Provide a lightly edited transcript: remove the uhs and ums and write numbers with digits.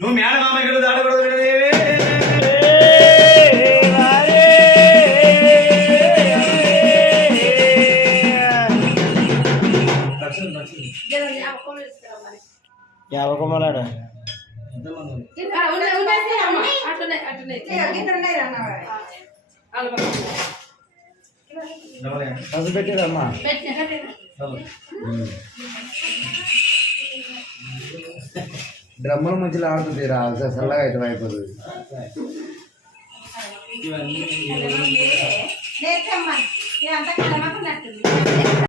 నువ్వు మేనమామ ఇక్కడ దాడకూడదు యాభై కొమ్మలాడు పసు పెట్టిరమ్మా డ్రమ్ముల మంచిగా ఆడుతుంది రా చల్లగా అయితే అయిపోతుంది